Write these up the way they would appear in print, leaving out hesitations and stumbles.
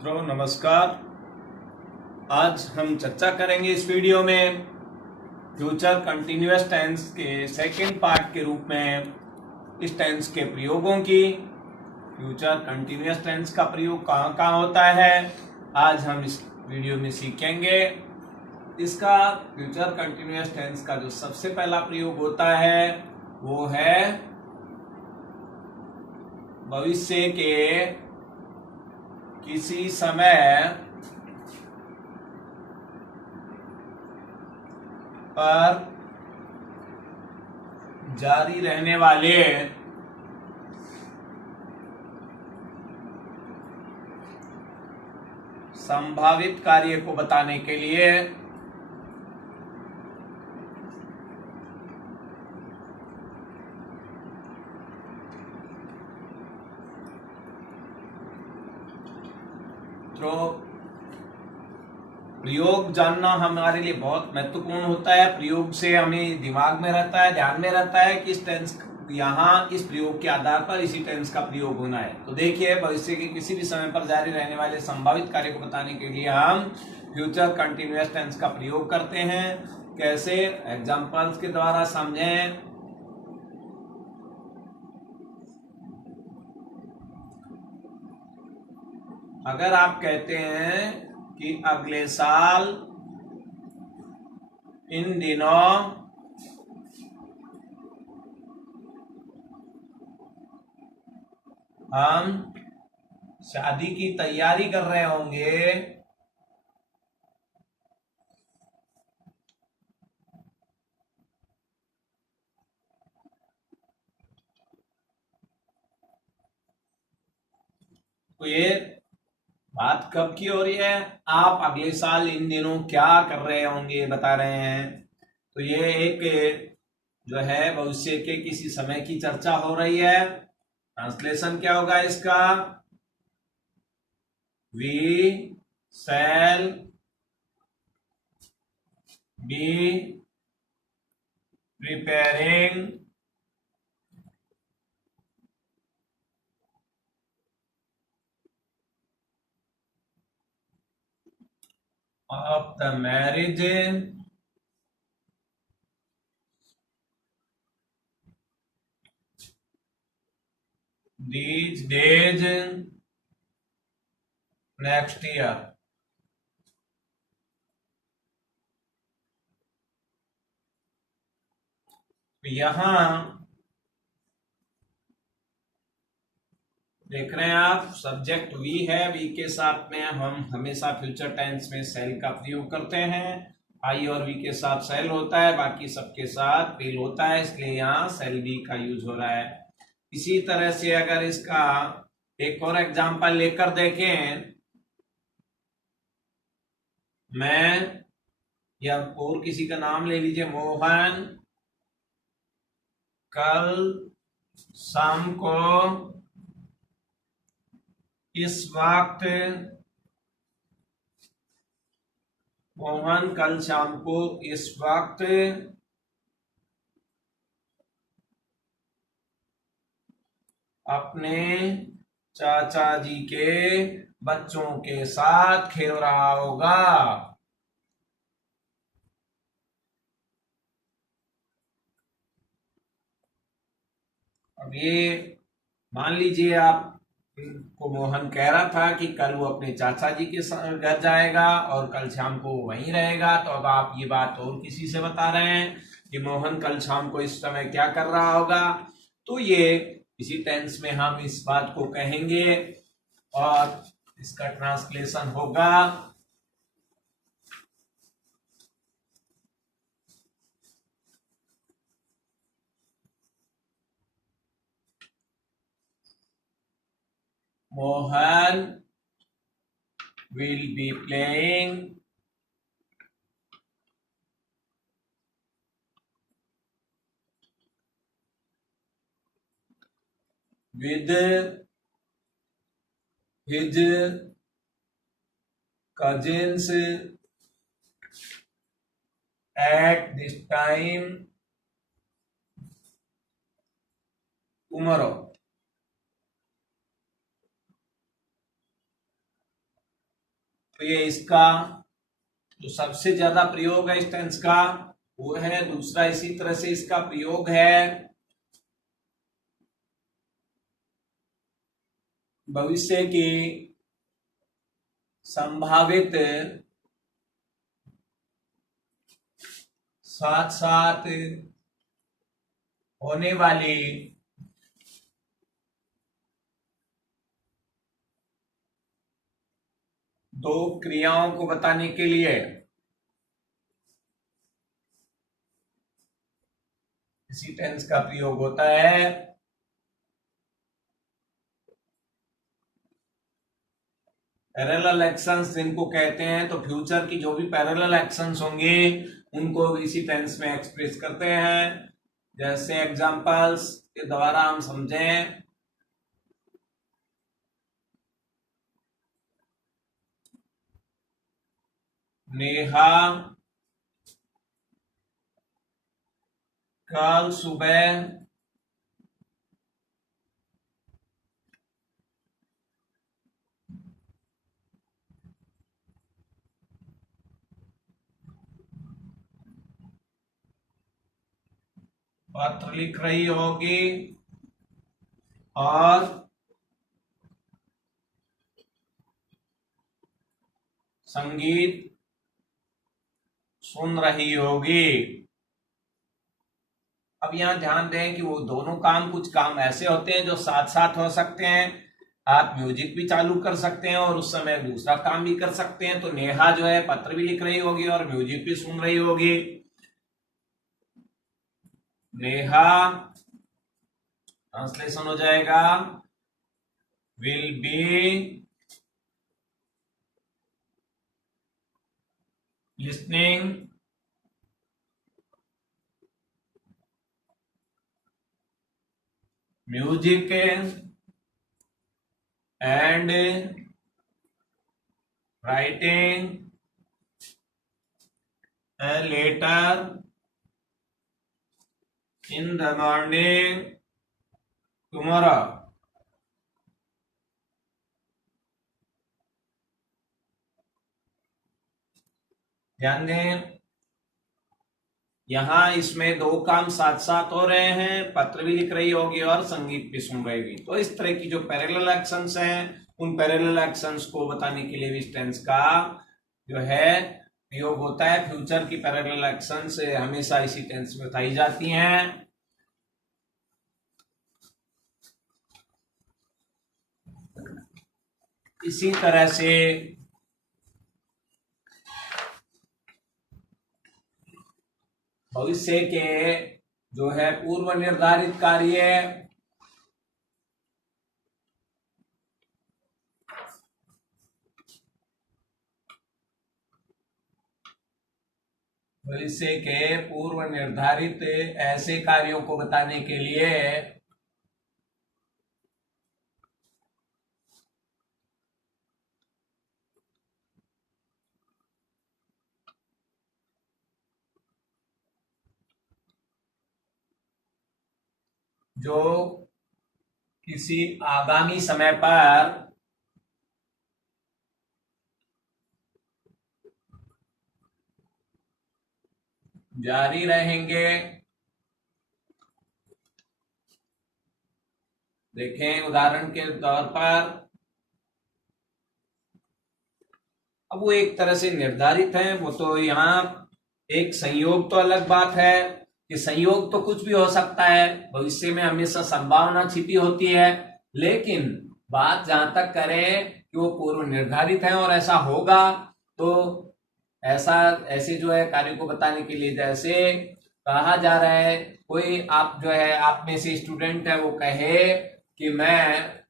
मित्रों नमस्कार। आज हम चर्चा करेंगे इस वीडियो में फ्यूचर कंटिन्यूअस टेंस के सेकंड पार्ट के रूप में इस टेंस के प्रयोगों की। फ्यूचर कंटिन्यूअस टेंस का प्रयोग कहाँ कहाँ होता है, आज हम इस वीडियो में सीखेंगे। इसका फ्यूचर कंटिन्यूअस टेंस का जो सबसे पहला प्रयोग होता है वो है भविष्य के किसी समय पर जारी रहने वाले संभावित कार्य को बताने के लिए तो प्रयोग जानना हमारे लिए बहुत महत्वपूर्ण होता है। प्रयोग से हमें दिमाग में रहता है, ध्यान में रहता है कि इस टेंस यहाँ इस प्रयोग के आधार पर इसी टेंस का प्रयोग होना है। तो देखिए, भविष्य के किसी भी समय पर जारी रहने वाले संभावित कार्य को बताने के लिए हम फ्यूचर कंटिन्यूअस टेंस का प्रयोग करते हैं। कैसे? एग्जाम्पल्स के द्वारा समझें। अगर आप कहते हैं कि अगले साल इन दिनों हम शादी की तैयारी कर रहे होंगे, तो ये बात कब की हो रही है? आप अगले साल इन दिनों क्या कर रहे होंगे बता रहे हैं। तो ये एक जो है भविष्य के किसी समय की चर्चा हो रही है। ट्रांसलेशन क्या होगा इसका? We shall be preparing of the marriage these days next year। यहां देख रहे हैं आप, सब्जेक्ट वी है। वी के साथ में हम हमेशा फ्यूचर टेंस में सेल का प्रयोग करते हैं। आई और वी के साथ सेल होता है, बाकी सबके साथ विल होता है, इसलिए यहाँ सेल बी का यूज हो रहा है। इसी तरह से अगर इसका एक और एग्जांपल लेकर देखें, मैं या और किसी का नाम ले लीजिए, मोहन कल शाम को इस वक्त, मोहन कल शाम को इस वक्त अपने चाचा जी के बच्चों के साथ खेल रहा होगा। अब ये मान लीजिए आप को मोहन कह रहा था कि कल वो अपने चाचा जी के घर जाएगा और कल शाम को वहीं रहेगा। तो अब आप ये बात और किसी से बता रहे हैं कि मोहन कल शाम को इस समय क्या कर रहा होगा। तो ये इसी टेंस में हम इस बात को कहेंगे और इसका ट्रांसलेशन होगा Mohan will be playing with his cousins at this time tomorrow। तो ये इसका जो सबसे ज्यादा प्रयोग है इस टेंस का वो है। दूसरा इसी तरह से इसका प्रयोग है भविष्य की संभावित साथ साथ होने वाली दो क्रियाओं को बताने के लिए इसी टेंस का प्रयोग होता है। पैरेलल एक्शंस जिनको कहते हैं, तो फ्यूचर की जो भी पैरेलल एक्शंस होंगे उनको इसी टेंस में एक्सप्रेस करते हैं। जैसे एग्जांपल्स के द्वारा हम समझें, नेहा कल सुबह पत्र लिख रही होगी और संगीत सुन रही होगी। अब यहां ध्यान दें कि वो दोनों काम, कुछ काम ऐसे होते हैं जो साथ साथ हो सकते हैं। आप म्यूजिक भी चालू कर सकते हैं और उस समय दूसरा काम भी कर सकते हैं। तो नेहा जो है पत्र भी लिख रही होगी और म्यूजिक भी सुन रही होगी। नेहा ट्रांसलेशन हो जाएगा will be listening music and writing a letter in the morning tomorrow। ध्यान दें, यहां इसमें दो काम साथ साथ हो रहे हैं, पत्र भी लिख रही होगी और संगीत भी सुन रही होगी। तो इस तरह की जो पैरेलल एक्शंस हैं, उन पैरेलल एक्शंस को बताने के लिए भी इस टेंस का जो है प्रयोग होता है। फ्यूचर की पैरेलल एक्शंस हमेशा इसी टेंस में बताई जाती हैं। इसी तरह से भविष्य के जो है पूर्व निर्धारित कार्य, भविष्य के पूर्व निर्धारित ऐसे कार्यों को बताने के लिए जो किसी आगामी समय पर जारी रहेंगे। देखें उदाहरण के तौर पर, अब वो एक तरह से निर्धारित है, वो तो यहाँ एक संयोग तो अलग बात है कि संयोग तो कुछ भी हो सकता है, भविष्य में हमेशा संभावना छिपी होती है। लेकिन बात जहां तक करें कि वो पूर्व निर्धारित है और ऐसा होगा, तो ऐसा ऐसे जो है कार्य को बताने के लिए जैसे कहा जा रहा है, कोई आप जो है आप में से स्टूडेंट है वो कहे कि मैं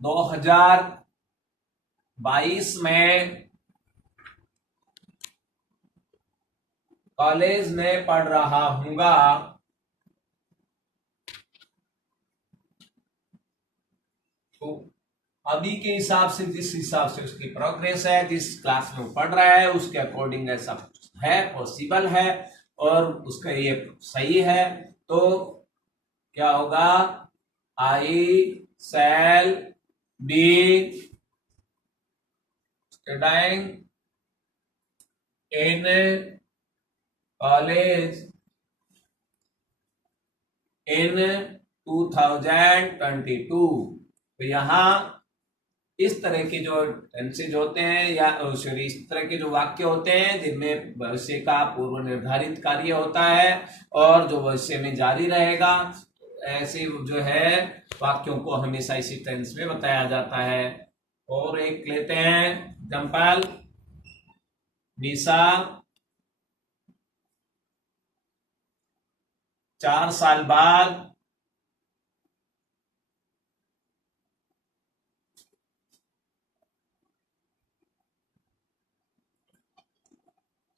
2022 में कॉलेज में पढ़ रहा हूंगा, तो अभी के हिसाब से, जिस हिसाब से उसकी प्रोग्रेस है, जिस क्लास में वो पढ़ रहा है, उसके अकॉर्डिंग ऐसा है, पॉसिबल है और उसका ये सही है। तो क्या होगा, I shall be studying in college in 2022। तो यहाँ इस तरह के जो टेंसेज होते हैं या सॉरी इस तरह के जो वाक्य होते हैं जिनमें भविष्य का पूर्व निर्धारित कार्य होता है और जो भविष्य में जारी रहेगा, ऐसे जो है वाक्यों को हमेशा इसी टेंस में बताया जाता है। और एक लेते हैं एग्जांपल, निशा 4 साल बाद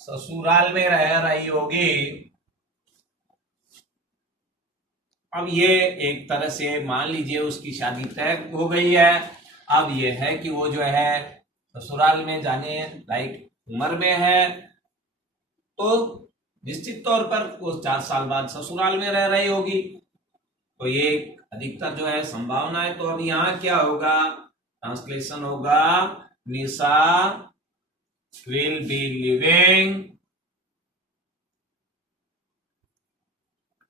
ससुराल में रह रही होगी। अब ये एक तरह से मान लीजिए उसकी शादी तय हो गई है। अब ये है कि वो जो है ससुराल में जाने लायक उम्र में है, तो निश्चित तौर पर वो 4 साल बाद ससुराल में रह रही होगी। तो ये अधिकतर जो है संभावना है। तो अब यहाँ क्या होगा, ट्रांसलेशन होगा, निशा will be living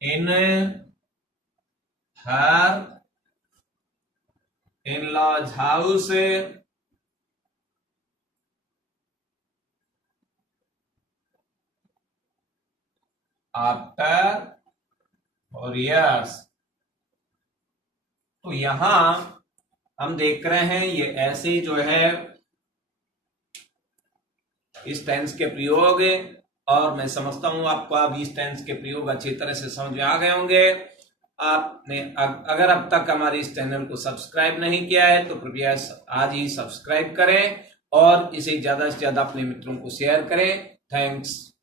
in her in-laws house after 4 years। तो यहां हम देख रहे हैं ये ऐसे जो है इस टेंस के प्रयोग, और मैं समझता हूं आपको अब इस टेंस के प्रयोग अच्छी तरह से समझ में आ गए होंगे। आपने अगर अब तक हमारे इस चैनल को सब्सक्राइब नहीं किया है तो कृपया आज ही सब्सक्राइब करें और इसे ज्यादा से ज्यादा अपने मित्रों को शेयर करें। थैंक्स।